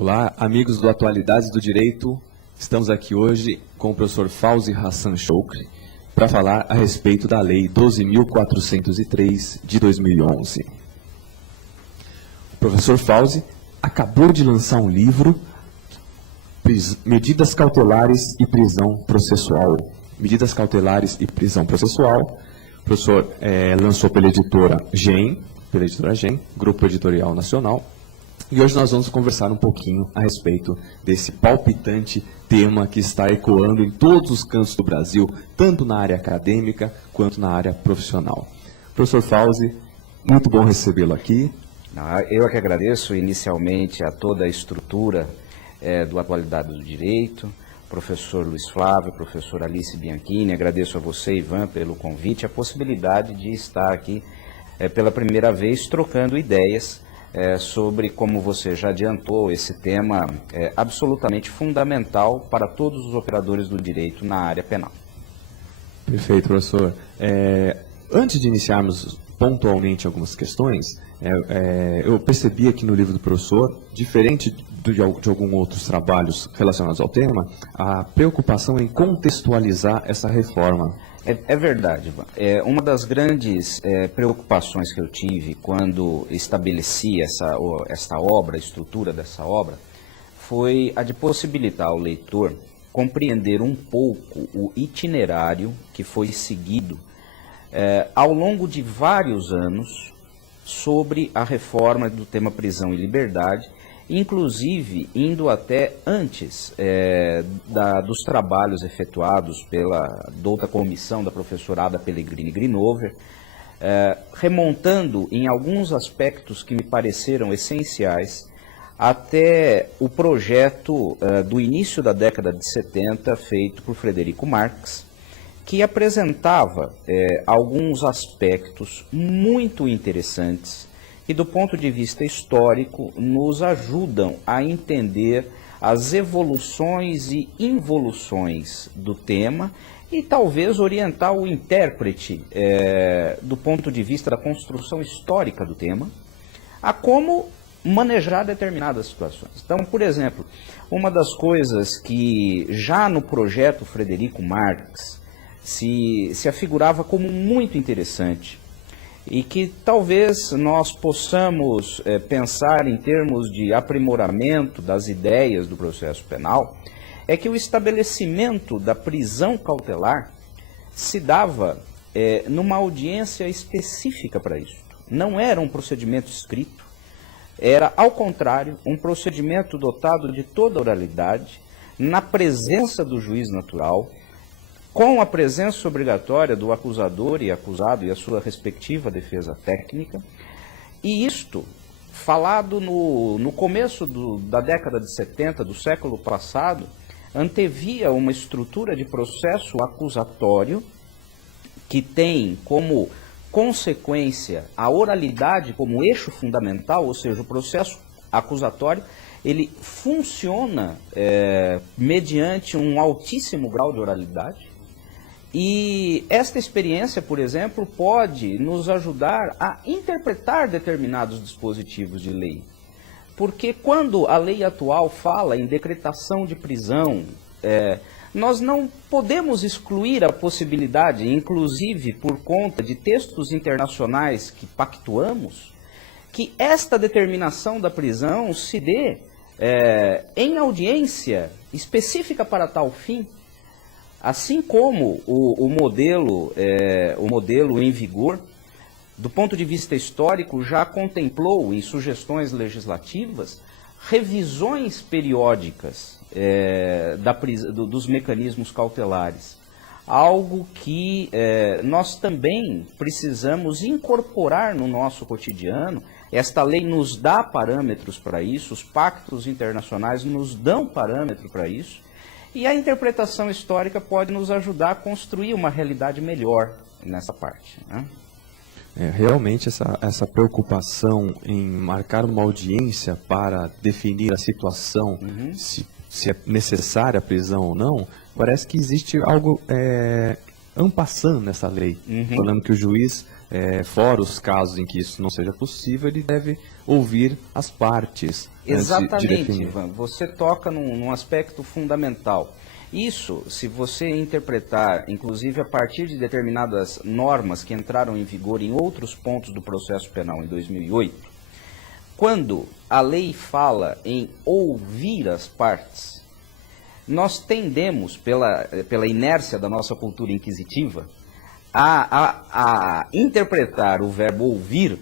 Olá, amigos do Atualidades do Direito. Estamos aqui hoje com o professor Fauzi Hassan Choukri para falar a respeito da Lei 12.403 de 2011. O professor Fauzi acabou de lançar um livro, Medidas Cautelares e Prisão Processual. Medidas Cautelares e Prisão Processual. O professor lançou pela editora GEM, Grupo Editorial Nacional. E hoje nós vamos conversar um pouquinho a respeito desse palpitante tema que está ecoando em todos os cantos do Brasil, tanto na área acadêmica quanto na área profissional. Professor Fauzi, muito bom recebê-lo aqui. Eu é que agradeço inicialmente a toda a estrutura do Atualidade do Direito, professor Luiz Flávio, professor Alice Bianchini, agradeço a você, Ivan, pelo convite, a possibilidade de estar aqui pela primeira vez trocando ideias sobre, como você já adiantou, esse tema absolutamente fundamental para todos os operadores do direito na área penal. Perfeito, professor. Antes de iniciarmos pontualmente algumas questões, eu percebi aqui no livro do professor, diferente de alguns outros trabalhos relacionados ao tema, a preocupação em contextualizar essa reforma. É verdade, Ivan. Uma das grandes preocupações que eu tive quando estabeleci essa obra, a estrutura dessa obra, foi a de possibilitar ao leitor compreender um pouco o itinerário que foi seguido ao longo de vários anos sobre a reforma do tema prisão e liberdade, inclusive indo até antes dos trabalhos efetuados pela douta comissão da professora Ada Pellegrini Grinover, remontando em alguns aspectos que me pareceram essenciais até o projeto do início da década de 70, feito por Frederico Marx, que apresentava alguns aspectos muito interessantes e, do ponto de vista histórico, nos ajudam a entender as evoluções e involuções do tema e talvez orientar o intérprete do ponto de vista da construção histórica do tema, a como manejar determinadas situações. Então, por exemplo, uma das coisas que já no projeto Frederico Marx se afigurava como muito interessante e que talvez nós possamos pensar em termos de aprimoramento das ideias do processo penal, é que o estabelecimento da prisão cautelar se dava numa audiência específica para isso. Não era um procedimento escrito, era, ao contrário, um procedimento dotado de toda oralidade, na presença do juiz natural, com a presença obrigatória do acusador e acusado e a sua respectiva defesa técnica, e isto, falado no começo da década de 70 do século passado, antevia uma estrutura de processo acusatório que tem como consequência a oralidade como eixo fundamental, ou seja, o processo acusatório, ele funciona mediante um altíssimo grau de oralidade. E esta experiência, por exemplo, pode nos ajudar a interpretar determinados dispositivos de lei. Porque quando a lei atual fala em decretação de prisão, nós não podemos excluir a possibilidade, inclusive por conta de textos internacionais que pactuamos, que esta determinação da prisão se dê em audiência específica para tal fim. Assim como o modelo em vigor, do ponto de vista histórico, já contemplou em sugestões legislativas revisões periódicas dos mecanismos cautelares. Algo que nós também precisamos incorporar no nosso cotidiano. Esta lei nos dá parâmetros para isso, os pactos internacionais nos dão parâmetro para isso. E a interpretação histórica pode nos ajudar a construir uma realidade melhor nessa parte, né? Realmente essa preocupação em marcar uma audiência para definir a situação, se é necessária a prisão ou não, parece que existe algo en passant nessa lei, falando que o juiz fora os casos em que isso não seja possível, ele deve ouvir as partes antes de Exatamente, definir. Ivan. Você toca num aspecto fundamental. Isso, se você interpretar, inclusive a partir de determinadas normas que entraram em vigor em outros pontos do processo penal em 2008, quando a lei fala em ouvir as partes, nós tendemos, pela inércia da nossa cultura inquisitiva, a interpretar o verbo ouvir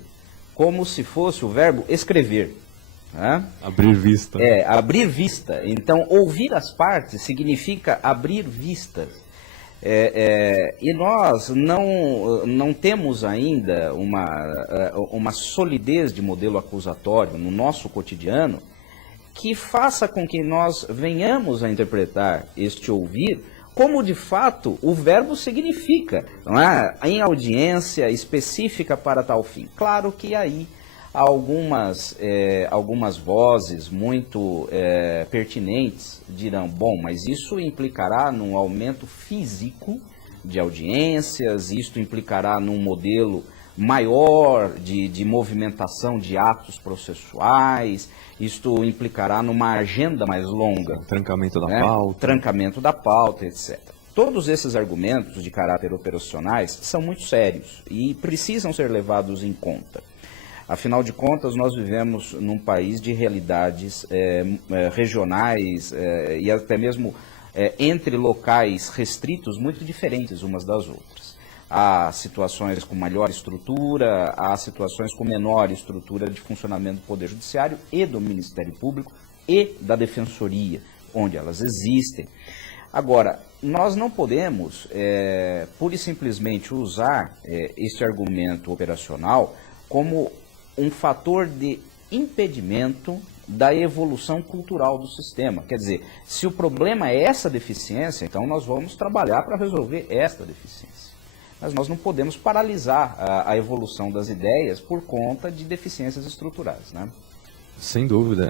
como se fosse o verbo escrever. Né? Abrir vista. Abrir vista. Então, ouvir as partes significa abrir vistas. E nós não temos ainda uma solidez de modelo acusatório no nosso cotidiano que faça com que nós venhamos a interpretar este ouvir como de fato o verbo significa, não é? Em audiência específica para tal fim. Claro que aí há algumas vozes muito pertinentes dirão, bom, mas isso implicará num aumento físico de audiências, isto implicará num modelo maior de movimentação de atos processuais, isto implicará numa agenda mais longa. Trancamento da né? pauta. Trancamento da pauta, etc. Todos esses argumentos de caráter operacionais são muito sérios e precisam ser levados em conta. Afinal de contas, nós vivemos num país de realidades regionais e até mesmo entre locais restritos muito diferentes umas das outras. Há situações com maior estrutura, há situações com menor estrutura de funcionamento do Poder Judiciário e do Ministério Público e da Defensoria, onde elas existem. Agora, nós não podemos, pura e simplesmente, usar este argumento operacional como um fator de impedimento da evolução cultural do sistema. Quer dizer, se o problema é essa deficiência, então nós vamos trabalhar para resolver esta deficiência. Mas nós não podemos paralisar a evolução das ideias por conta de deficiências estruturais, né? Sem dúvida.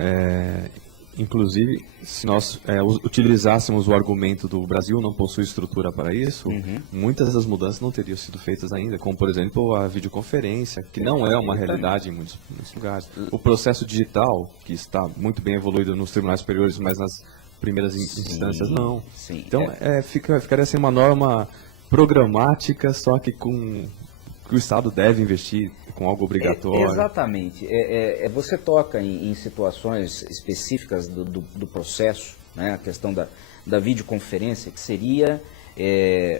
Inclusive, se nós utilizássemos o argumento do Brasil não possui estrutura para isso, muitas das mudanças não teriam sido feitas ainda, como, por exemplo, a videoconferência, que não é uma realidade em muitos lugares. O processo digital, que está muito bem evoluído nos tribunais superiores, mas nas primeiras instâncias não. Sim. Então, ficaria assim uma norma programática, só que que o Estado deve investir com algo obrigatório. Exatamente. Você toca em situações específicas do processo, né? A questão da videoconferência, que seria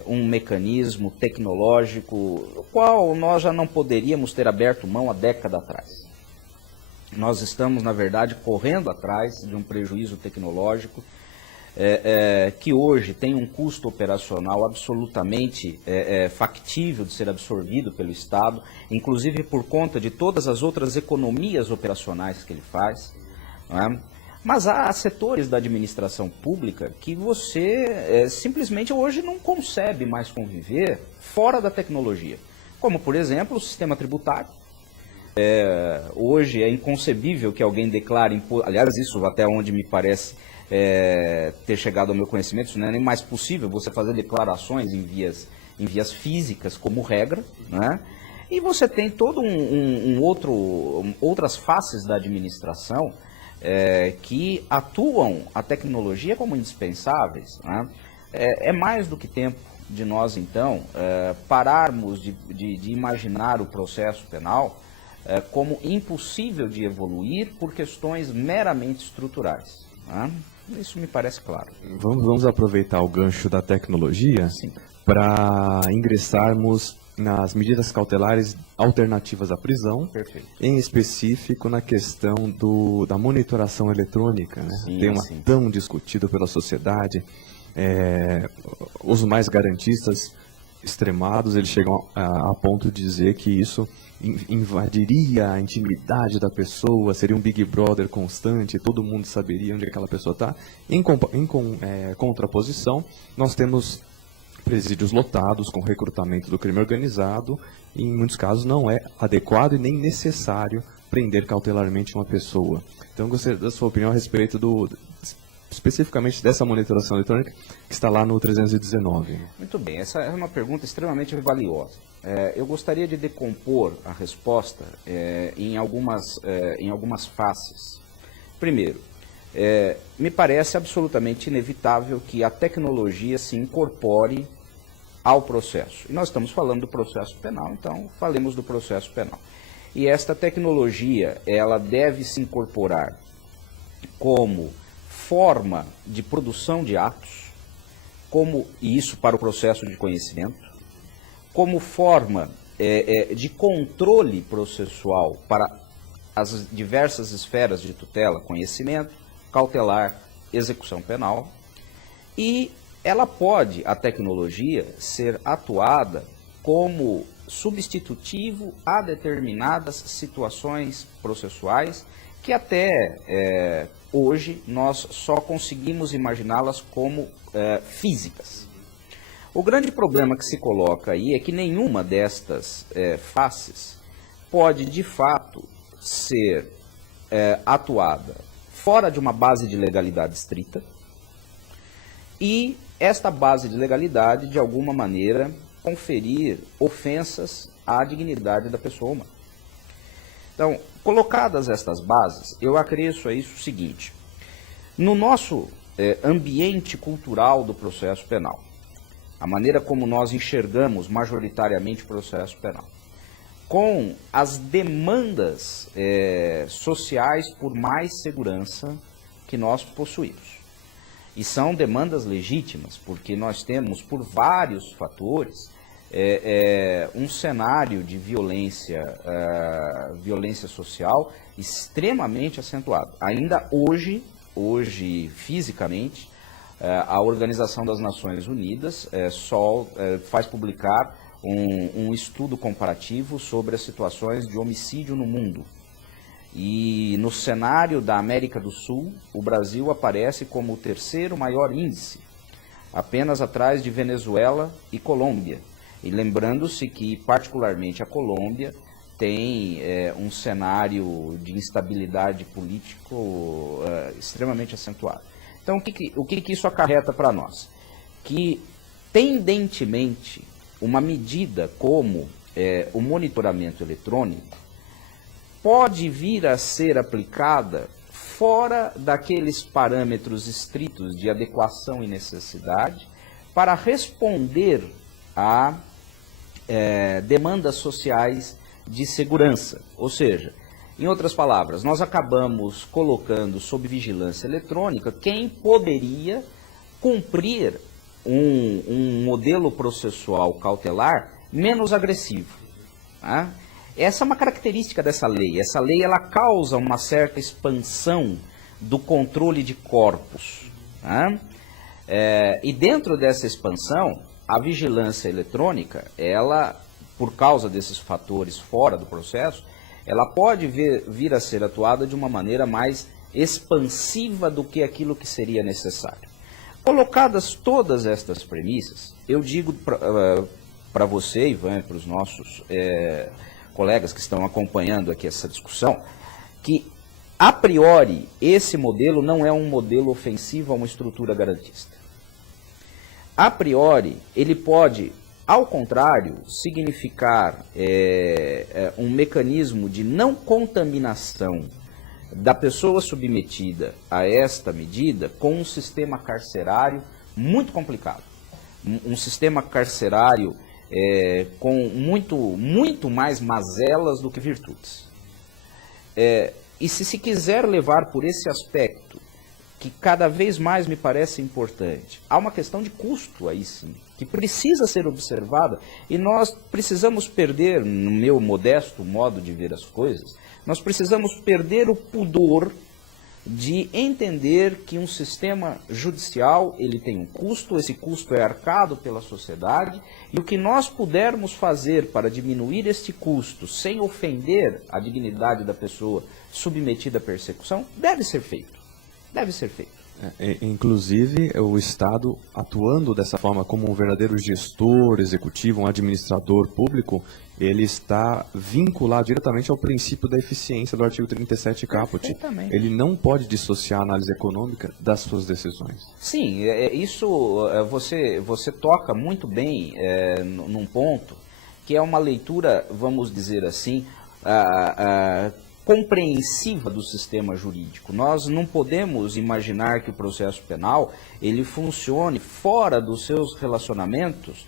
um mecanismo tecnológico, o qual nós já não poderíamos ter aberto mão há década atrás. Nós estamos, na verdade, correndo atrás de um prejuízo tecnológico que hoje tem um custo operacional absolutamente factível de ser absorvido pelo Estado, inclusive por conta de todas as outras economias operacionais que ele faz. Não é? Mas há setores da administração pública que você simplesmente hoje não concebe mais conviver fora da tecnologia, como, por exemplo, o sistema tributário. Hoje é inconcebível que alguém declare, aliás, isso até onde me parece ter chegado ao meu conhecimento, isso não é nem mais possível você fazer declarações em vias físicas como regra, né? E você tem todo outras faces da administração que atuam a tecnologia como indispensáveis, né? É mais do que tempo de nós, então, pararmos de imaginar o processo penal como impossível de evoluir por questões meramente estruturais, né? Isso me parece claro. Vamos aproveitar o gancho da tecnologia para ingressarmos nas medidas cautelares alternativas à prisão, Perfeito. Em específico na questão da monitoração eletrônica, né? Tema tão discutido pela sociedade. Os mais garantistas extremados, eles chegam a ponto de dizer que isso invadiria a intimidade da pessoa, seria um Big Brother constante, todo mundo saberia onde aquela pessoa está. Em contraposição, nós temos presídios lotados com recrutamento do crime organizado, e em muitos casos não é adequado e nem necessário prender cautelarmente uma pessoa. Então, eu gostaria da sua opinião a respeito especificamente dessa monitoração eletrônica que está lá no 319. Muito bem, essa é uma pergunta extremamente valiosa. Eu gostaria de decompor a resposta em algumas faces. Primeiro, me parece absolutamente inevitável que a tecnologia se incorpore ao processo. E nós estamos falando do processo penal, então falemos do processo penal. E esta tecnologia, ela deve se incorporar como forma de produção de atos, e isso para o processo de conhecimento, como forma de controle processual para as diversas esferas de tutela, conhecimento, cautelar, execução penal, e ela pode, a tecnologia, ser atuada como substitutivo a determinadas situações processuais que até hoje nós só conseguimos imaginá-las como físicas. O grande problema que se coloca aí é que nenhuma destas faces pode, de fato, ser atuada fora de uma base de legalidade estrita e esta base de legalidade, de alguma maneira, conferir ofensas à dignidade da pessoa humana. Então, colocadas estas bases, eu acresço a isso o seguinte: no nosso ambiente cultural do processo penal, a maneira como nós enxergamos majoritariamente o processo penal, com as demandas sociais por mais segurança que nós possuímos. E são demandas legítimas, porque nós temos, por vários fatores, um cenário de violência social extremamente acentuado. Ainda hoje fisicamente, a Organização das Nações Unidas faz publicar um estudo comparativo sobre as situações de homicídio no mundo. E no cenário da América do Sul, o Brasil aparece como o terceiro maior índice, apenas atrás de Venezuela e Colômbia. E lembrando-se que, particularmente, a Colômbia tem um cenário de instabilidade político extremamente acentuado. Então, o que isso acarreta para nós? Que, tendentemente, uma medida como o monitoramento eletrônico pode vir a ser aplicada fora daqueles parâmetros estritos de adequação e necessidade para responder a demandas sociais de segurança. Ou seja, em outras palavras, nós acabamos colocando sob vigilância eletrônica quem poderia cumprir um modelo processual cautelar menos agressivo. Tá? Essa é uma característica dessa lei. Essa lei ela causa uma certa expansão do controle de corpos. Tá? E dentro dessa expansão, a vigilância eletrônica, ela, por causa desses fatores fora do processo, ela pode vir a ser atuada de uma maneira mais expansiva do que aquilo que seria necessário. Colocadas todas estas premissas, eu digo para você, Ivan, para os nossos colegas que estão acompanhando aqui essa discussão, que, a priori, esse modelo não é um modelo ofensivo a uma estrutura garantista. A priori, ele pode, ao contrário, significar um mecanismo de não contaminação da pessoa submetida a esta medida com um sistema carcerário muito complicado. Um sistema carcerário com muito mais mazelas do que virtudes. E se quiser levar por esse aspecto, que cada vez mais me parece importante, há uma questão de custo aí sim, que precisa ser observada, e nós precisamos perder, no meu modesto modo de ver as coisas, nós precisamos perder o pudor de entender que um sistema judicial ele tem um custo, esse custo é arcado pela sociedade, e o que nós pudermos fazer para diminuir este custo sem ofender a dignidade da pessoa submetida à persecução, deve ser feito. Deve ser feito. Inclusive, o Estado, atuando dessa forma como um verdadeiro gestor executivo, um administrador público, ele está vinculado diretamente ao princípio da eficiência do artigo 37 caput. Perfeitamente. Ele não pode dissociar a análise econômica das suas decisões. Sim, isso você toca muito bem num ponto que é uma leitura, vamos dizer assim, compreensiva do sistema jurídico. Nós não podemos imaginar que o processo penal ele funcione fora dos seus relacionamentos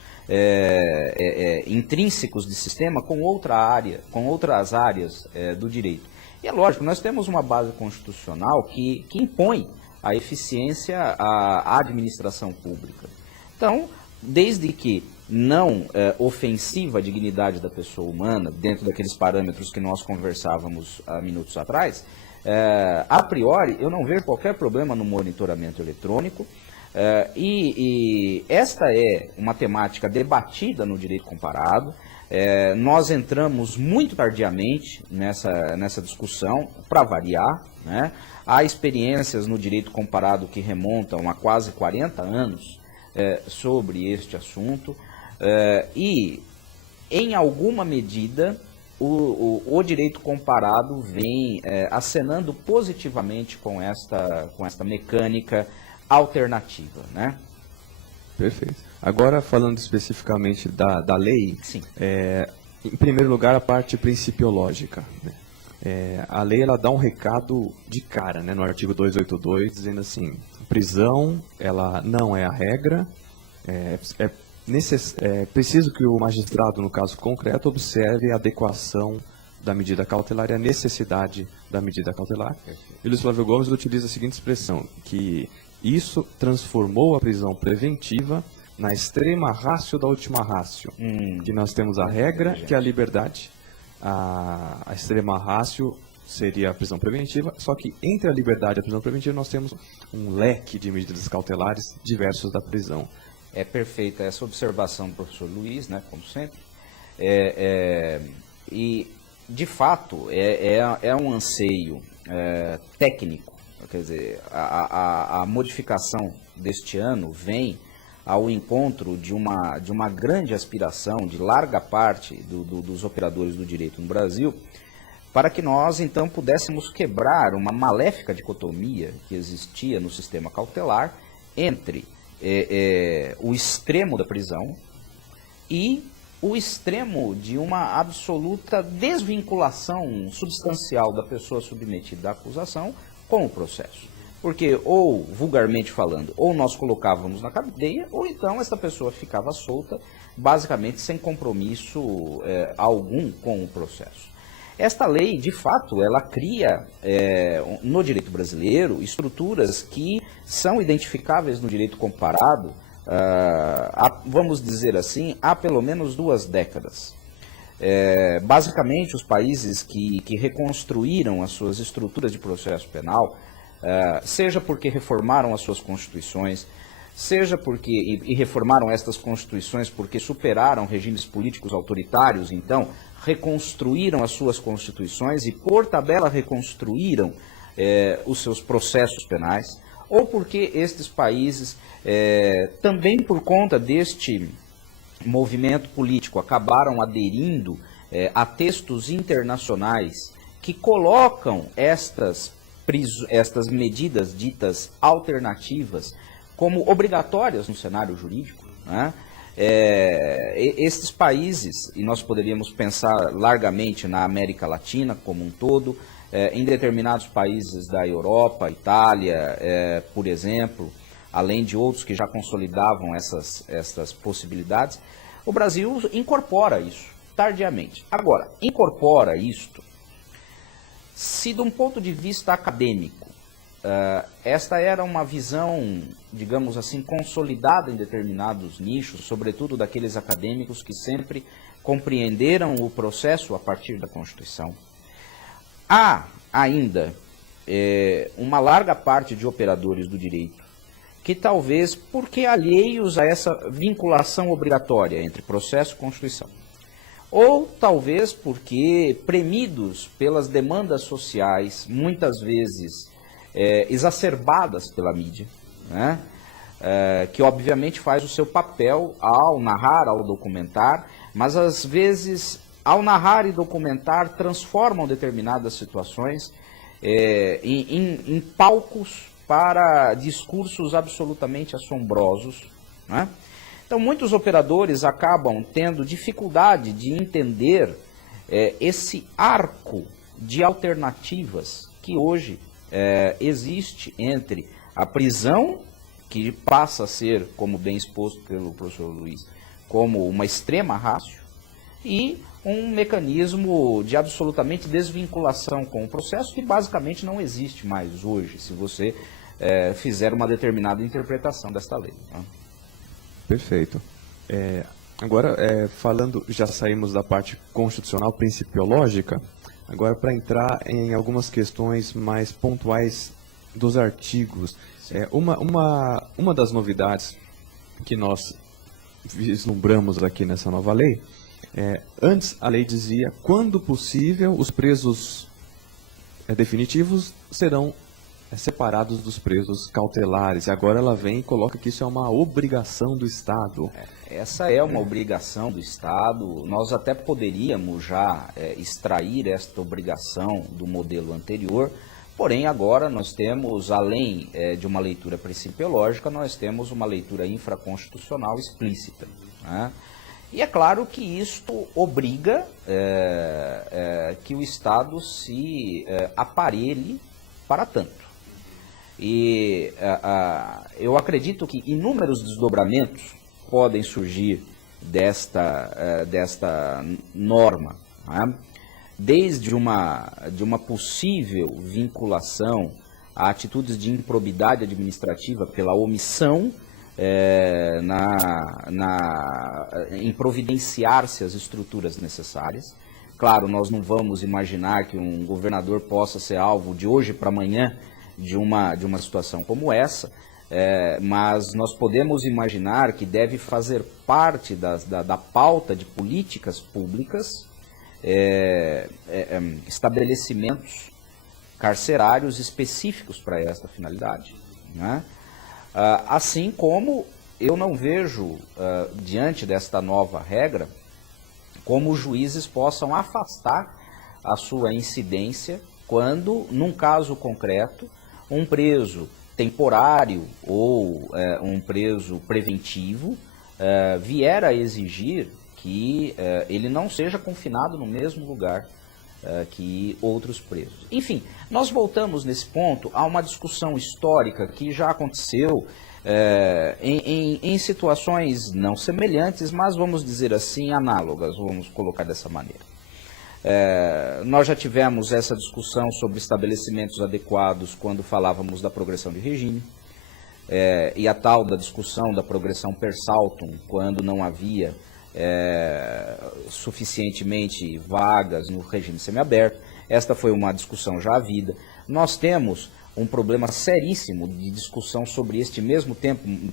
intrínsecos de sistema com outra área, com outras áreas do direito. E é lógico, nós temos uma base constitucional que impõe a eficiência à administração pública. Então, desde que não ofensiva à dignidade da pessoa humana, dentro daqueles parâmetros que nós conversávamos há minutos atrás, a priori eu não vejo qualquer problema no monitoramento eletrônico, e esta é uma temática debatida no direito comparado. Nós entramos muito tardiamente nessa discussão, para variar, né? Há experiências no direito comparado que remontam a quase 40 anos sobre este assunto, e, em alguma medida, o direito comparado vem acenando positivamente com esta mecânica alternativa, né? Perfeito. Agora, falando especificamente da lei, Sim. Em primeiro lugar, a parte principiológica, né? A lei ela dá um recado de cara, né, no artigo 282, dizendo assim: prisão ela não é a regra, preciso que o magistrado, no caso concreto, observe a adequação da medida cautelar e a necessidade da medida cautelar. E Luiz Flávio Gomes utiliza a seguinte expressão, que isso transformou a prisão preventiva na extrema ratio da última ratio, que nós temos a regra, que é a liberdade, a extrema ratio seria a prisão preventiva, só que entre a liberdade e a prisão preventiva nós temos um leque de medidas cautelares diversos da prisão. É perfeita essa observação do professor Luiz, né, como sempre. E, de fato, é um anseio técnico. Quer dizer, a modificação deste ano vem ao encontro de uma grande aspiração de larga parte dos operadores do direito no Brasil, para que nós, então, pudéssemos quebrar uma maléfica dicotomia que existia no sistema cautelar entre o extremo da prisão e o extremo de uma absoluta desvinculação substancial da pessoa submetida à acusação com o processo. Porque, ou, vulgarmente falando, ou nós colocávamos na cadeia, ou então essa pessoa ficava solta, basicamente sem compromisso algum com o processo. Esta lei, de fato, ela cria no direito brasileiro estruturas que são identificáveis no direito comparado, vamos dizer assim, há pelo menos 2 décadas. Basicamente, os países que reconstruíram as suas estruturas de processo penal, seja porque reformaram as suas constituições, seja porque, e reformaram estas constituições porque superaram regimes políticos autoritários, então reconstruíram as suas constituições e, por tabela, reconstruíram os seus processos penais, ou porque estes países, também por conta deste movimento político, acabaram aderindo a textos internacionais que colocam estas medidas ditas alternativas como obrigatórias no cenário jurídico, né? Estes países, e nós poderíamos pensar largamente na América Latina como um todo, em determinados países da Europa, Itália, por exemplo, além de outros que já consolidavam essas possibilidades, o Brasil incorpora isso tardiamente. Agora, incorpora isto, se de um ponto de vista acadêmico, esta era uma visão, digamos assim, consolidada em determinados nichos, sobretudo daqueles acadêmicos que sempre compreenderam o processo a partir da Constituição. Há ainda uma larga parte de operadores do direito que talvez, porque alheios a essa vinculação obrigatória entre processo e Constituição, ou talvez porque premidos pelas demandas sociais, muitas vezes exacerbadas pela mídia, né? Que obviamente faz o seu papel ao narrar, ao documentar, mas às vezes, ao narrar e documentar, transformam determinadas situações em palcos para discursos absolutamente assombrosos, né? Então, muitos operadores acabam tendo dificuldade de entender esse arco de alternativas que hoje existe entre a prisão, que passa a ser, como bem exposto pelo professor Luiz, como uma extrema ratio, e um mecanismo de absolutamente desvinculação com o processo que basicamente não existe mais hoje, se você fizer uma determinada interpretação desta lei, né? Perfeito. Agora, falando, já saímos da parte constitucional principiológica, agora para entrar em algumas questões mais pontuais dos artigos. Uma das novidades que nós vislumbramos aqui nessa nova lei, antes a lei dizia, quando possível, os presos definitivos serão separados dos presos cautelares. E agora ela vem e coloca que isso é uma obrigação do Estado. Essa é uma obrigação do Estado. Nós até poderíamos já extrair esta obrigação do modelo anterior, porém agora nós temos, além de uma leitura principiológica, nós temos uma leitura infraconstitucional explícita, né? E é claro que isto obriga que o Estado se aparelhe para tanto. E eu acredito que inúmeros desdobramentos podem surgir desta norma, né? Desde de uma possível vinculação a atitudes de improbidade administrativa pela omissão em providenciar-se as estruturas necessárias. Claro, nós não vamos imaginar que um governador possa ser alvo de hoje para amanhã de uma situação como essa, mas nós podemos imaginar que deve fazer parte da pauta de políticas públicas estabelecimentos carcerários específicos para esta finalidade, né? Assim como eu não vejo, diante desta nova regra, como os juízes possam afastar a sua incidência quando, num caso concreto, um preso temporário ou um preso preventivo vier a exigir que ele não seja confinado no mesmo lugar que outros presos. Enfim, nós voltamos nesse ponto a uma discussão histórica que já aconteceu em situações não semelhantes, mas vamos dizer assim, análogas, vamos colocar dessa maneira. Nós já tivemos essa discussão sobre estabelecimentos adequados quando falávamos da progressão de regime, e a tal da discussão da progressão per saltum, quando não havia suficientemente vagas no regime semiaberto. Esta foi uma discussão já havida. Nós temos um problema seríssimo de discussão sobre este mesmo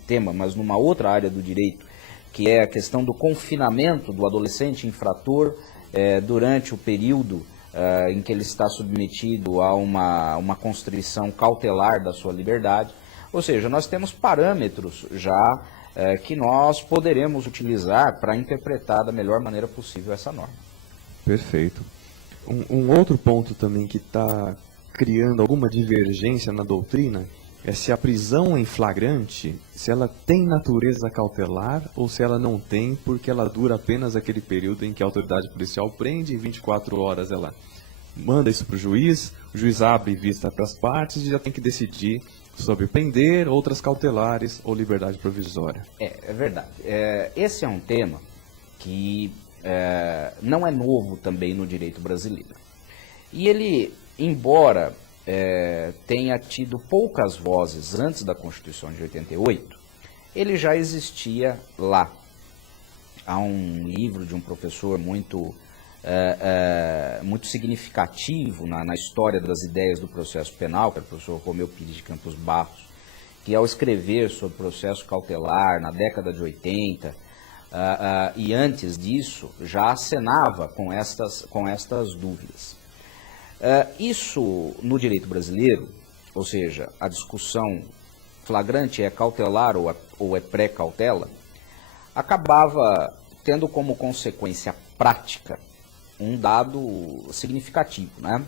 tema, mas numa outra área do direito, que é a questão do confinamento do adolescente infrator durante o período em que ele está submetido a uma constrição cautelar da sua liberdade. Ou seja, nós temos parâmetros já que nós poderemos utilizar para interpretar da melhor maneira possível essa norma. Perfeito. Um outro ponto também que está criando alguma divergência na doutrina é se a prisão em flagrante, se ela tem natureza cautelar ou se ela não tem, porque ela dura apenas aquele período em que a autoridade policial prende e 24 horas ela manda isso para o juiz abre vista para as partes e já tem que decidir sobre prender, outras cautelares ou liberdade provisória. É verdade. Esse é um tema que não é novo também no direito brasileiro. E ele, embora tenha tido poucas vozes antes da Constituição de 88, ele já existia lá. Há um livro de um professor muito significativo na história das ideias do processo penal, que é o professor Romeu Pires de Campos Barros, que ao escrever sobre o processo cautelar na década de 80, e antes disso, já acenava com estas dúvidas. Isso, no direito brasileiro, ou seja, a discussão flagrante é cautelar ou é pré-cautela, acabava tendo como consequência prática um dado significativo, né?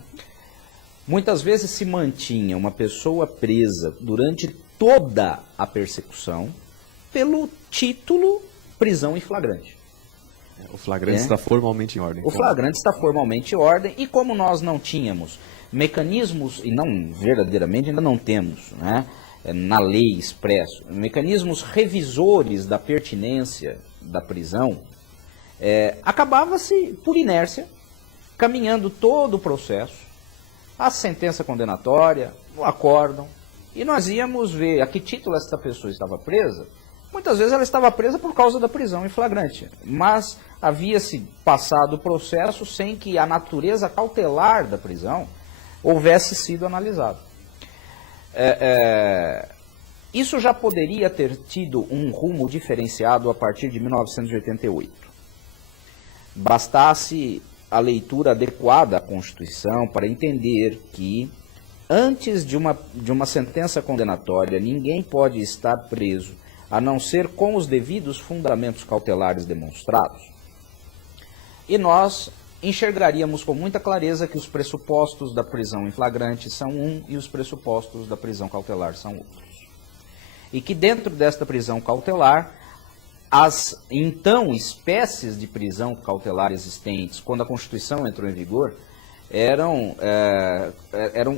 Muitas vezes se mantinha uma pessoa presa durante toda a persecução pelo título prisão em flagrante. O flagrante está formalmente em ordem. O flagrante está formalmente em ordem, e como nós não tínhamos mecanismos, e não verdadeiramente ainda não temos, né, na lei expresso, mecanismos revisores da pertinência da prisão, acabava-se, por inércia, caminhando todo o processo, a sentença condenatória, o acórdão, e nós íamos ver a que título essa pessoa estava presa. Muitas vezes ela estava presa por causa da prisão em flagrante, mas havia-se passado o processo sem que a natureza cautelar da prisão houvesse sido analisada. Isso já poderia ter tido um rumo diferenciado a partir de 1988. Bastasse a leitura adequada à Constituição para entender que, antes de uma sentença condenatória, ninguém pode estar preso a não ser com os devidos fundamentos cautelares demonstrados. E nós enxergaríamos com muita clareza que os pressupostos da prisão em flagrante são um e os pressupostos da prisão cautelar são outros. E que dentro desta prisão cautelar, as então espécies de prisão cautelar existentes, quando a Constituição entrou em vigor, eram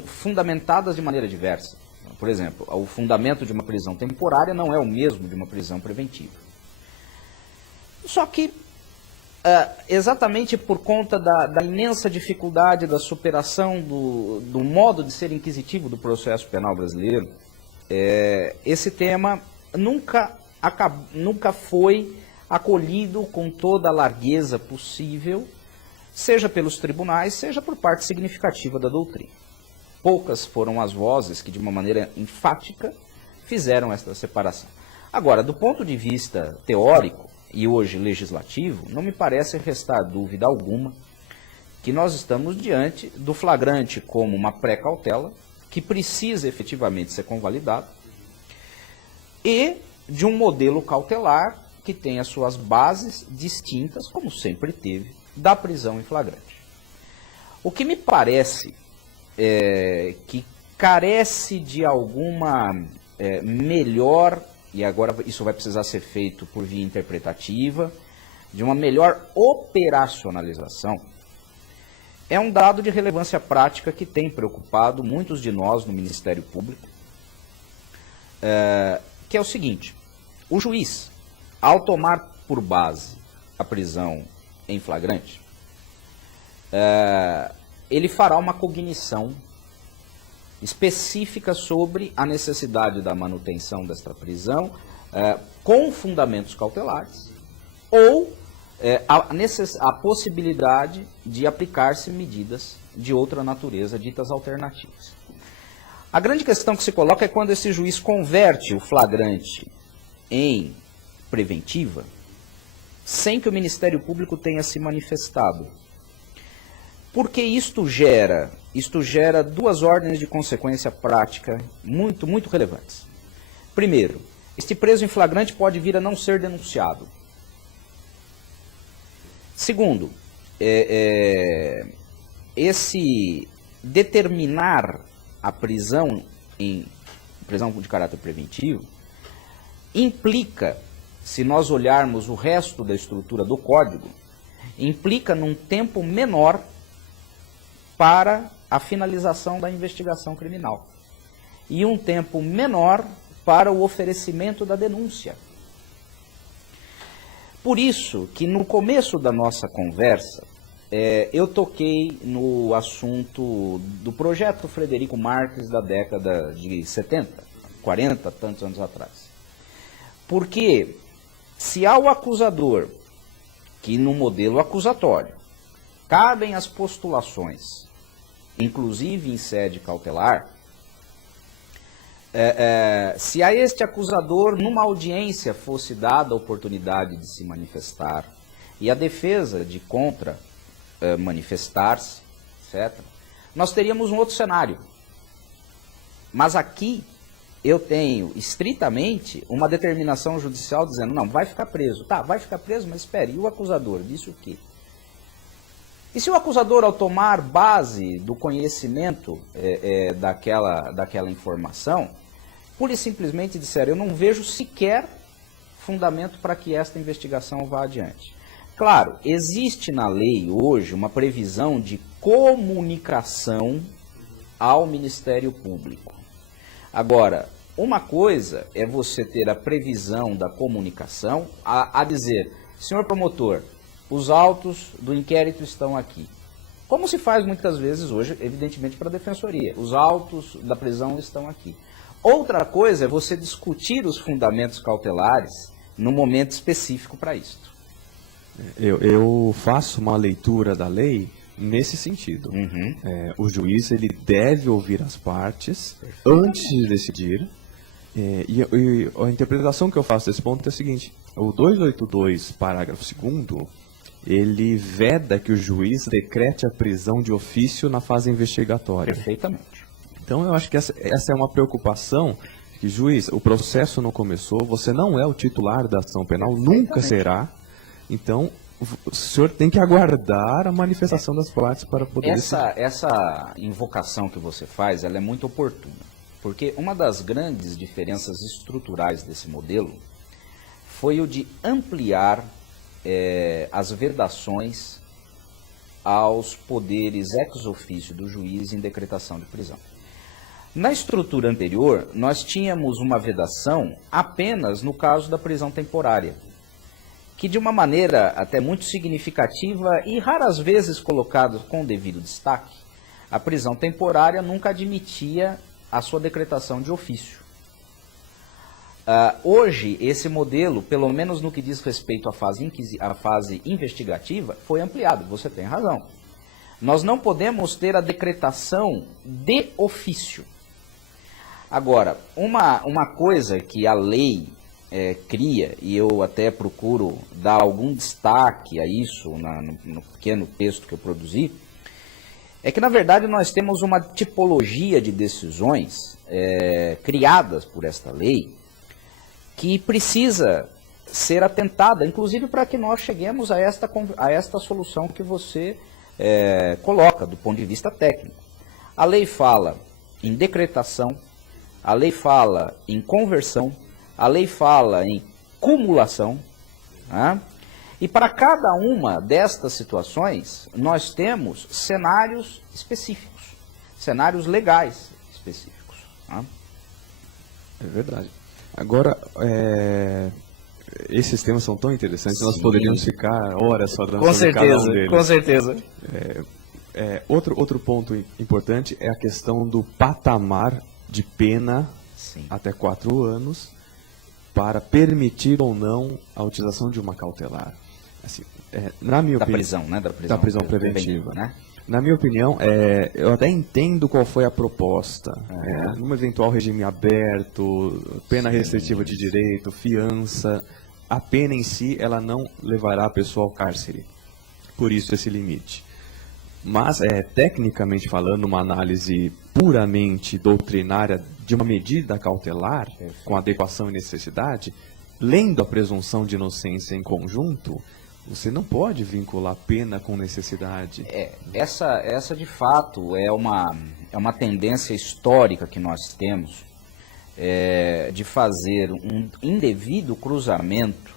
fundamentadas de maneira diversa. Por exemplo, o fundamento de uma prisão temporária não é o mesmo de uma prisão preventiva. Só que, exatamente por conta da imensa dificuldade da superação do modo de ser inquisitivo do processo penal brasileiro, esse tema nunca foi acolhido com toda a largueza possível, seja pelos tribunais, seja por parte significativa da doutrina. Poucas foram as vozes que, de uma maneira enfática, fizeram esta separação. Agora, do ponto de vista teórico e hoje legislativo, não me parece restar dúvida alguma que nós estamos diante do flagrante como uma pré-cautela que precisa efetivamente ser convalidado e de um modelo cautelar que tem as suas bases distintas, como sempre teve, da prisão em flagrante. O que me parece que carece de alguma melhor, e agora isso vai precisar ser feito por via interpretativa, de uma melhor operacionalização, é um dado de relevância prática que tem preocupado muitos de nós no Ministério Público, que é o seguinte: o juiz, ao tomar por base a prisão em flagrante, ele fará uma cognição específica sobre a necessidade da manutenção desta prisão com fundamentos cautelares ou a possibilidade de aplicar-se medidas de outra natureza, ditas alternativas. A grande questão que se coloca é quando esse juiz converte o flagrante em preventiva, sem que o Ministério Público tenha se manifestado. Porque isto gera duas ordens de consequência prática muito, muito relevantes. Primeiro, este preso em flagrante pode vir a não ser denunciado. Segundo, esse determinar a prisão de caráter preventivo implica, se nós olharmos o resto da estrutura do Código, implica num tempo menor para a finalização da investigação criminal e um tempo menor para o oferecimento da denúncia. Por isso que no começo da nossa conversa, eu toquei no assunto do projeto Frederico Marques da década de 70, 40, tantos anos atrás. Porque se ao acusador, que no modelo acusatório, cabem as postulações, inclusive em sede cautelar, se a este acusador, numa audiência, fosse dada a oportunidade de se manifestar e a defesa de contra manifestar-se, etc., nós teríamos um outro cenário. Mas aqui eu tenho estritamente uma determinação judicial dizendo, não, vai ficar preso. Tá, vai ficar preso, mas espere, e o acusador disse o quê? E se o acusador, ao tomar base do conhecimento daquela informação, pura e simplesmente disser, eu não vejo sequer fundamento para que esta investigação vá adiante. Claro, existe na lei hoje uma previsão de comunicação ao Ministério Público. Agora, uma coisa é você ter a previsão da comunicação a dizer, senhor promotor, os autos do inquérito estão aqui. Como se faz muitas vezes hoje, evidentemente, para a defensoria. Os autos da prisão estão aqui. Outra coisa é você discutir os fundamentos cautelares no momento específico para isto. Eu faço uma leitura da lei nesse sentido. O juiz ele deve ouvir as partes antes de decidir. E a interpretação que eu faço desse ponto é a seguinte. O 282, parágrafo 2º, ele veda que o juiz decrete a prisão de ofício na fase investigatória. Perfeitamente. Então, eu acho que essa é uma preocupação que, juiz, o processo não começou, você não é o titular da ação penal, nunca será. Então, o senhor tem que aguardar a manifestação das partes para poder decidir. Essa invocação que você faz, ela é muito oportuna. Porque uma das grandes diferenças estruturais desse modelo foi o de ampliar as vedações aos poderes ex officio do juiz em decretação de prisão. Na estrutura anterior, nós tínhamos uma vedação apenas no caso da prisão temporária, que de uma maneira até muito significativa e raras vezes colocada com devido destaque, a prisão temporária nunca admitia a sua decretação de ofício. Hoje, esse modelo, pelo menos no que diz respeito à fase investigativa, foi ampliado, você tem razão. Nós não podemos ter a decretação de ofício. Agora, uma coisa que a lei cria, e eu até procuro dar algum destaque a isso no pequeno texto que eu produzi, é que, na verdade, nós temos uma tipologia de decisões criadas por esta lei, que precisa ser atentada, inclusive para que nós cheguemos a esta solução que você coloca do ponto de vista técnico. A lei fala em decretação, a lei fala em conversão, a lei fala em cumulação, né? E para cada uma destas situações, nós temos cenários específicos, cenários legais específicos. Né? É verdade. Agora, esses temas são tão interessantes, nós poderíamos ficar horas só dando sobre cada um deles. Com certeza. Outro ponto importante é a questão do patamar de pena até 4 anos para permitir ou não a utilização de uma cautelar. Assim, na minha opinião, prisão, né? Da prisão preventiva. Né? Na minha opinião, eu até entendo qual foi a proposta. Um eventual regime aberto, pena restritiva de direito, fiança, a pena em si ela não levará a pessoa ao cárcere. Por isso esse limite. Mas, tecnicamente falando, uma análise puramente doutrinária de uma medida cautelar, com adequação e necessidade, lendo a presunção de inocência em conjunto, você não pode vincular pena com necessidade. Essa de fato é uma tendência histórica que nós temos de fazer um indevido cruzamento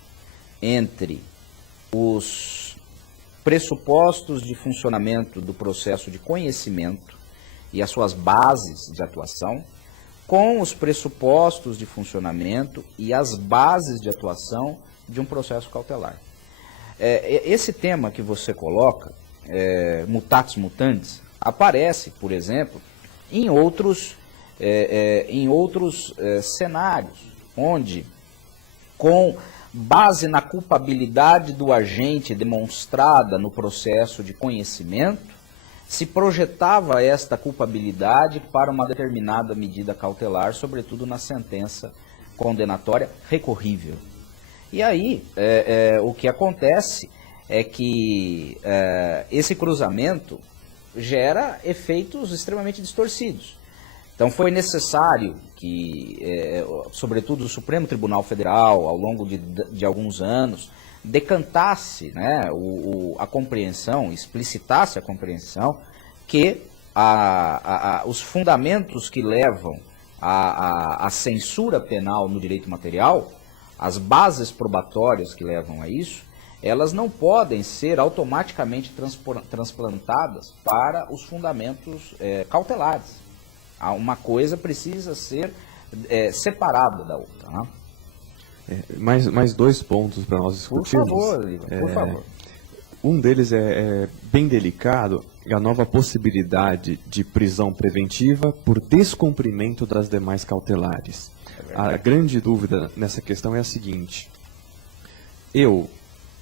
entre os pressupostos de funcionamento do processo de conhecimento e as suas bases de atuação com os pressupostos de funcionamento e as bases de atuação de um processo cautelar. Esse tema que você coloca, mutatis mutandis, aparece, por exemplo, em outros cenários, onde, com base na culpabilidade do agente demonstrada no processo de conhecimento, se projetava esta culpabilidade para uma determinada medida cautelar, sobretudo na sentença condenatória recorrível. E aí, o que acontece é que esse cruzamento gera efeitos extremamente distorcidos. Então foi necessário que, sobretudo o Supremo Tribunal Federal, ao longo de alguns anos, decantasse, né, a compreensão, explicitasse a compreensão que os fundamentos que levam à censura penal no direito material, as bases probatórias que levam a isso, elas não podem ser automaticamente transplantadas para os fundamentos cautelares. Uma coisa precisa ser separada da outra. Né? Mais dois pontos para nós discutirmos. Por favor, Lívia, por favor. Um deles é bem delicado, a nova possibilidade de prisão preventiva por descumprimento das demais cautelares. A grande dúvida nessa questão é a seguinte: eu,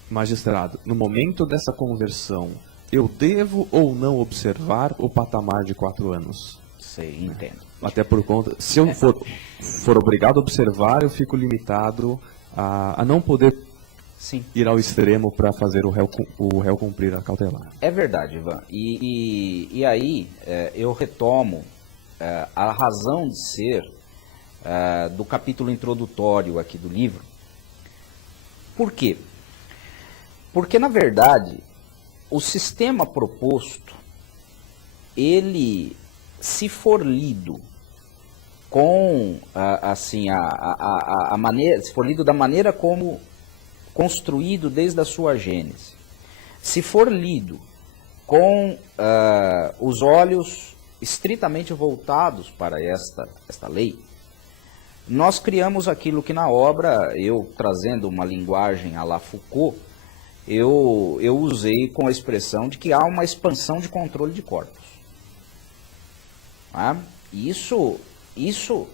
magistrado, no momento dessa conversão, eu devo ou não observar o patamar de 4 anos? Sei, entendo. Até por conta, se eu for obrigado a observar, eu fico limitado a não poder Sim. ir ao extremo para fazer o réu cumprir a cautelar. É verdade, Ivan. E aí eu retomo a razão de ser do capítulo introdutório aqui do livro. Por quê? Porque, na verdade, o sistema proposto, ele, se for lido com a maneira, se for lido da maneira como construído desde a sua gênese, se for lido com os olhos estritamente voltados para esta lei, nós criamos aquilo que na obra, eu trazendo uma linguagem à la Foucault, eu usei com a expressão de que há uma expansão de controle de corpos. Tá? Isso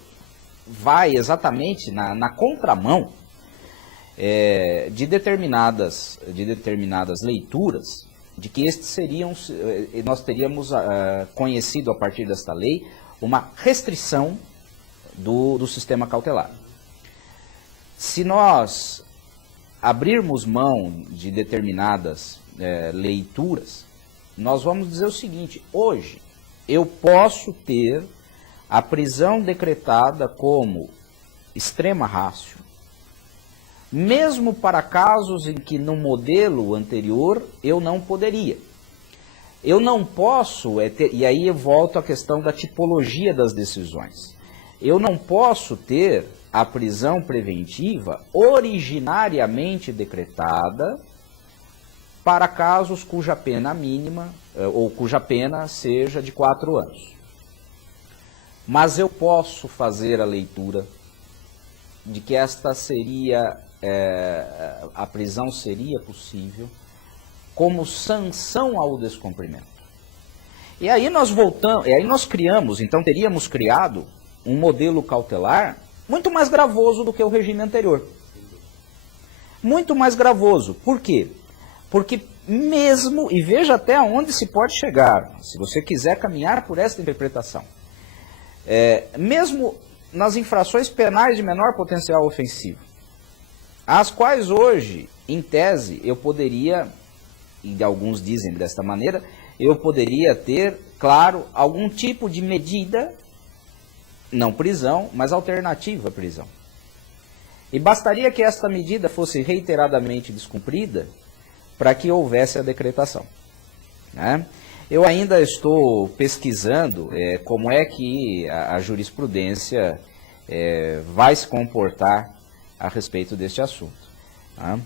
vai exatamente na contramão de determinadas leituras, de que estes seriam, nós teríamos conhecido a partir desta lei uma restrição do sistema cautelar. Se nós abrirmos mão de determinadas leituras, nós vamos dizer o seguinte: hoje eu posso ter a prisão decretada como extrema ratio, mesmo para casos em que no modelo anterior eu não poderia. Eu não posso, e aí eu volto à questão da tipologia das decisões, eu não posso ter a prisão preventiva originariamente decretada para casos cuja pena mínima, ou cuja pena seja de 4 anos. Mas eu posso fazer a leitura de que esta seria, a prisão seria possível como sanção ao descumprimento. E aí nós voltamos, e aí nós criamos, então teríamos criado um modelo cautelar muito mais gravoso do que o regime anterior. Muito mais gravoso. Por quê? Porque mesmo, e veja até onde se pode chegar, se você quiser caminhar por esta interpretação, mesmo nas infrações penais de menor potencial ofensivo, as quais hoje, em tese, eu poderia, e alguns dizem desta maneira, eu poderia ter, claro, algum tipo de medida, não prisão, mas alternativa à prisão. E bastaria que esta medida fosse reiteradamente descumprida para que houvesse a decretação. Né? Eu ainda estou pesquisando como é que a jurisprudência vai se comportar a respeito deste assunto. Tá?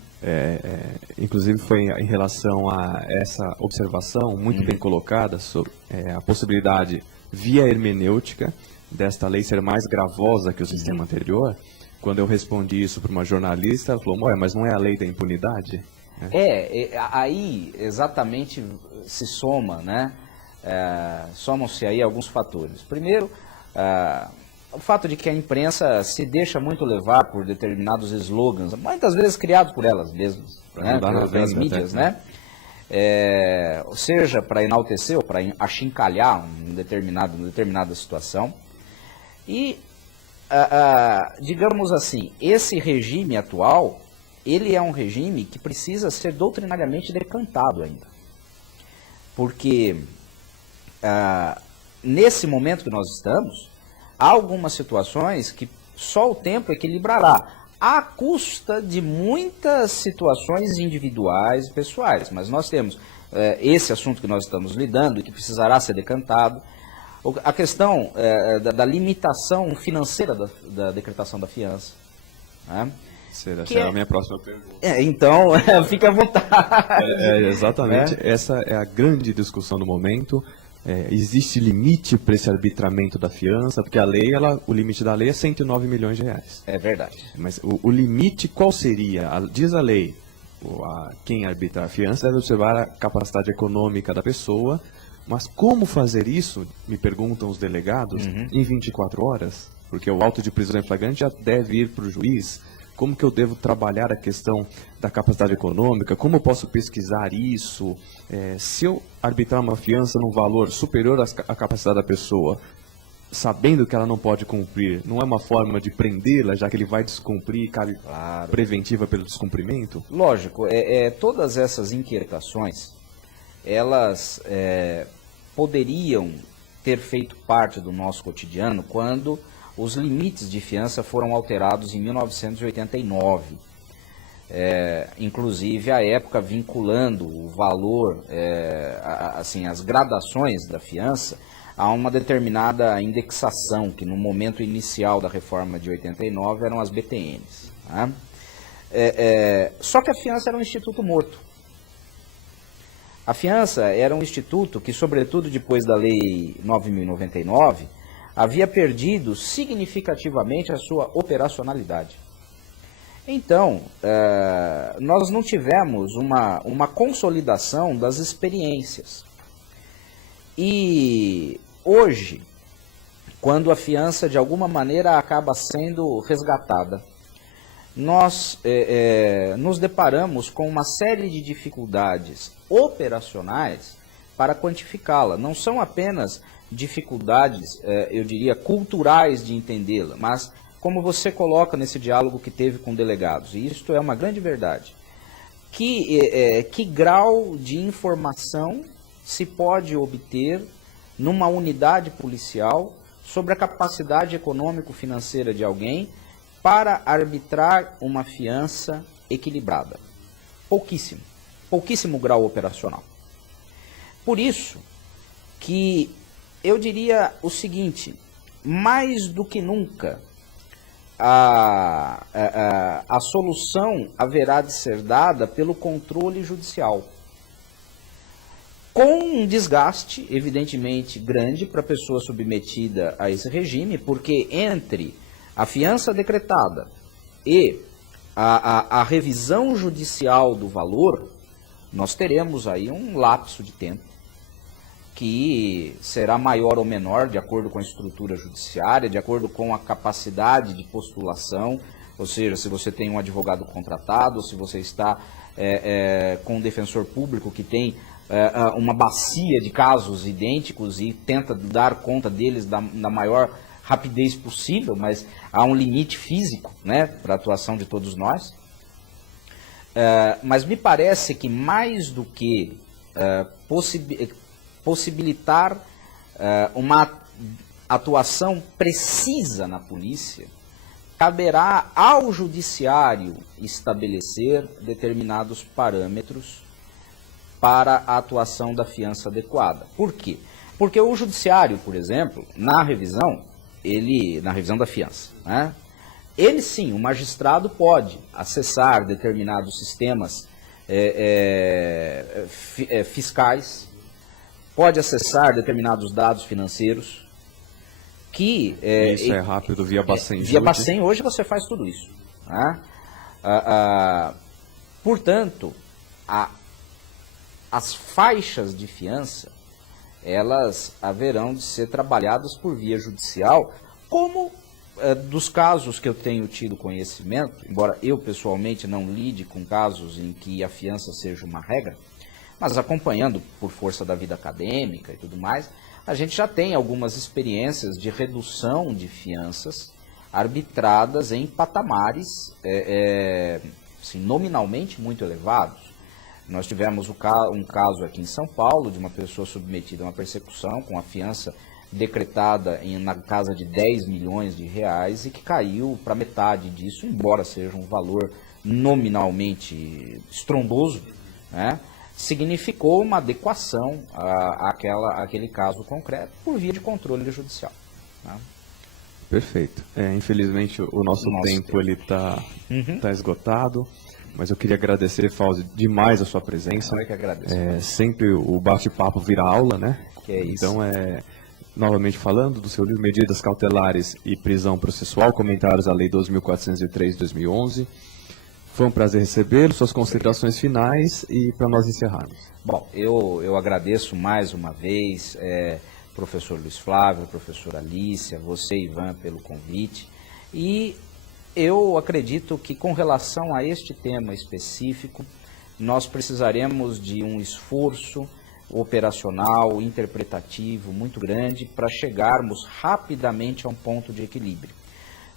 Inclusive foi em relação a essa observação muito bem colocada sobre a possibilidade via hermenêutica desta lei ser mais gravosa que o sistema anterior. Quando eu respondi isso para uma jornalista, ela falou: mas não é a lei da impunidade? Aí exatamente se soma, né? Somam-se aí alguns fatores. Primeiro, o fato de que a imprensa se deixa muito levar por determinados slogans, muitas vezes criados por elas mesmas, né? Pelas mídias, né? Seja para enaltecer ou para achincalhar uma determinada situação. E, digamos assim, esse regime atual, ele é um regime que precisa ser doutrinariamente decantado ainda. Porque, nesse momento que nós estamos, há algumas situações que só o tempo equilibrará, à custa de muitas situações individuais e pessoais. Mas nós temos esse assunto que nós estamos lidando e que precisará ser decantado, a questão da limitação financeira da decretação da fiança. Né? Será a minha próxima pergunta. Então, fique à vontade. Exatamente, essa é a grande discussão do momento. Existe limite para esse arbitramento da fiança, porque a lei, o limite da lei é 109 milhões de reais. É verdade. Mas o limite qual seria? Diz a lei, quem arbitra a fiança deve observar a capacidade econômica da pessoa, mas como fazer isso, me perguntam os delegados, em 24 horas? Porque o auto de prisão em flagrante já deve ir para o juiz. Como que eu devo trabalhar a questão da capacidade econômica? Como eu posso pesquisar isso? Se eu arbitrar uma fiança num valor superior à capacidade da pessoa, sabendo que ela não pode cumprir, não é uma forma de prendê-la, já que ele vai descumprir, cabe preventiva pelo descumprimento? Lógico, todas essas inquietações, elas poderiam ter feito parte do nosso cotidiano quando os limites de fiança foram alterados em 1989. Inclusive, à época, vinculando o valor, as gradações da fiança, a uma determinada indexação, que no momento inicial da reforma de 89 eram as BTNs. Né? Só que a fiança era um instituto morto. A fiança era um instituto que, sobretudo depois da Lei 9.099, havia perdido significativamente a sua operacionalidade. Então, nós não tivemos uma consolidação das experiências. E hoje, quando a fiança de alguma maneira acaba sendo resgatada, nós nos deparamos com uma série de dificuldades operacionais para quantificá-la. Não são apenas dificuldades, eu diria, culturais de entendê-la, mas como você coloca nesse diálogo que teve com delegados, e isto é uma grande verdade, que grau de informação se pode obter numa unidade policial sobre a capacidade econômico-financeira de alguém para arbitrar uma fiança equilibrada? Pouquíssimo. Pouquíssimo grau operacional. Por isso que eu diria o seguinte: mais do que nunca, a solução haverá de ser dada pelo controle judicial, com um desgaste, evidentemente, grande para a pessoa submetida a esse regime, porque entre a fiança decretada e a revisão judicial do valor, nós teremos aí um lapso de tempo que será maior ou menor de acordo com a estrutura judiciária, de acordo com a capacidade de postulação, ou seja, se você tem um advogado contratado, ou se você está com um defensor público que tem uma bacia de casos idênticos e tenta dar conta deles da maior rapidez possível, mas há um limite físico, né, para a atuação de todos nós. Mas me parece que mais do que possibilitar uma atuação precisa na polícia, caberá ao judiciário estabelecer determinados parâmetros para a atuação da fiança adequada. Por quê? Porque o judiciário, por exemplo, na revisão da fiança, né, ele sim, o magistrado pode acessar determinados sistemas fiscais, pode acessar determinados dados financeiros, que... isso é rápido via Bacen. Via Bacen, hoje você faz tudo isso. Né? Portanto, as faixas de fiança, elas haverão de ser trabalhadas por via judicial, como dos casos que eu tenho tido conhecimento, embora eu pessoalmente não lide com casos em que a fiança seja uma regra, mas acompanhando por força da vida acadêmica e tudo mais, a gente já tem algumas experiências de redução de fianças arbitradas em patamares assim, nominalmente muito elevados. Nós tivemos um caso aqui em São Paulo de uma pessoa submetida a uma persecução com a fiança decretada na casa de 10 milhões de reais e que caiu para metade disso, embora seja um valor nominalmente estrondoso, né, significou uma adequação àquele caso concreto por via de controle judicial. Né? Perfeito. Infelizmente o nosso tempo ele tá esgotado, mas eu queria agradecer, Fauzi, demais a sua presença. Eu que agradeço. Sempre o bate-papo vira aula, né? Que é isso. Então, novamente falando do seu livro Medidas Cautelares e Prisão Processual, Comentários à Lei 2.403 de 2011. Foi um prazer recebê-lo, suas considerações finais e para nós encerrarmos. Bom, eu agradeço mais uma vez, professor Luiz Flávio, professora Alícia, você, Ivan, pelo convite. E eu acredito que com relação a este tema específico, nós precisaremos de um esforço operacional, interpretativo muito grande para chegarmos rapidamente a um ponto de equilíbrio.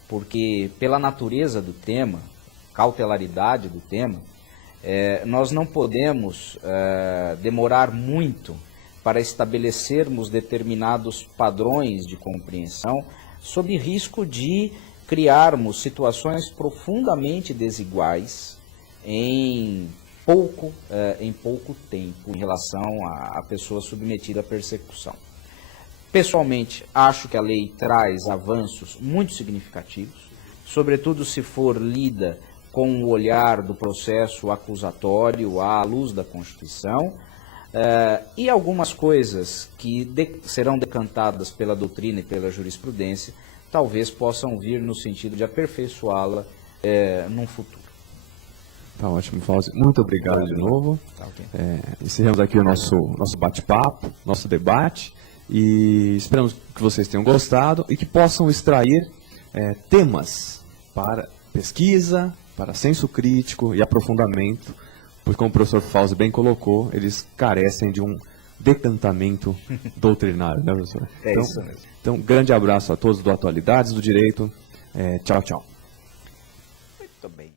Porque pela natureza do tema, cautelaridade do tema, nós não podemos demorar muito para estabelecermos determinados padrões de compreensão, sob risco de criarmos situações profundamente desiguais em pouco tempo em relação à pessoa submetida à persecução. Pessoalmente, acho que a lei traz avanços muito significativos, sobretudo se for lida com o olhar do processo acusatório à luz da Constituição, e algumas coisas que serão decantadas pela doutrina e pela jurisprudência, talvez possam vir no sentido de aperfeiçoá-la num futuro. Tá ótimo, Fauzi. Muito obrigado de novo. Tá, okay. Encerramos aqui o nosso bate-papo, nosso debate, e esperamos que vocês tenham gostado e que possam extrair temas para pesquisa, para senso crítico e aprofundamento, porque como o professor Fauzi bem colocou, eles carecem de um decantamento doutrinário, né, professor? Isso mesmo. Então, grande abraço a todos do Atualidades do Direito. Tchau, tchau. Muito bem.